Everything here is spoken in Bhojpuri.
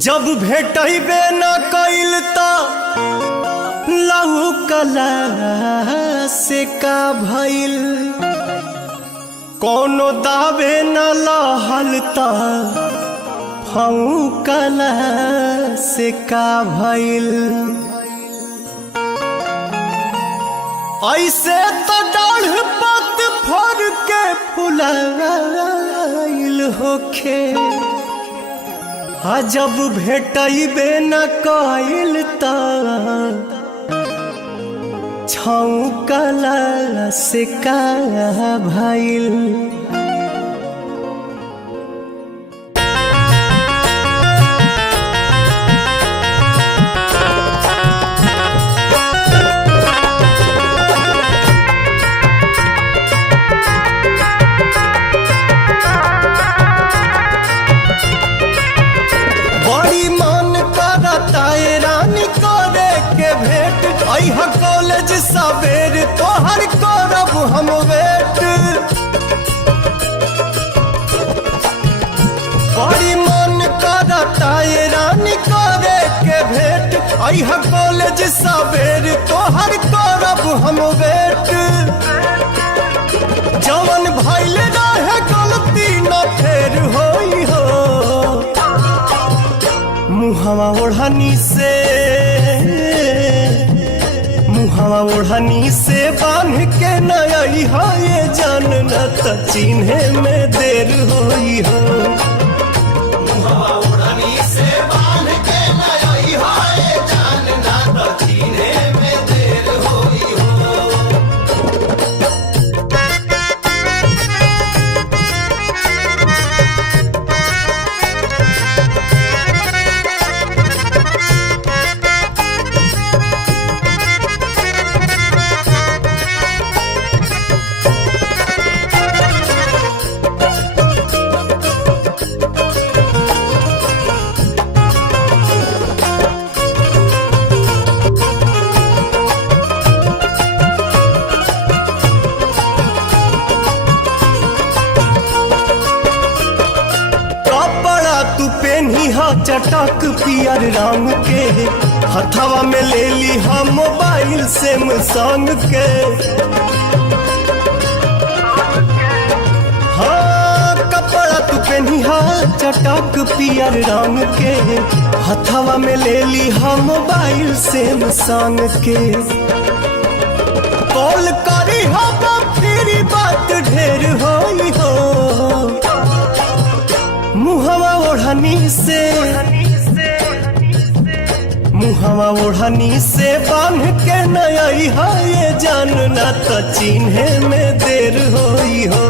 जब भेटबे न कइल त लहू कला से का भइल, कोनो दावे न लहल त फऊ कला से का भइल। ऐसे तो डाढ़ पत फर के फुलाइल होखे, जब भेटबे न कइल त छौकला से का भइल। कॉलेज सवेर तोहर करब हम वेट, बड़ी मन करता ये रानी करे के भेंट। अइहा कॉलेज सवेर तोहर करब हम वेट, जवन भइल रहे गलती न फेर होई हो। मुहवा ओढ़नी से ओढ़नी से बांध के नई हो, ये जान न त चिन्हे में देर होई हो। ओढ़नी से बांध के नई हो, ये जान न त चिन्हे में देर होई हो। चटक पियर रंग के हथवा में ले ली हम मोबाइल सैमसंग के। हाँ कपड़ा तू पहनिहा चटक पियर रंग के हथवा में ले ली हम मोबाइल सैमसंग के। कॉल करी हम फिर बात ढेर होई हो। मुहवा ओढ़नी से बांध के नई है, ये जान न त चिन्हे में देर होई हो।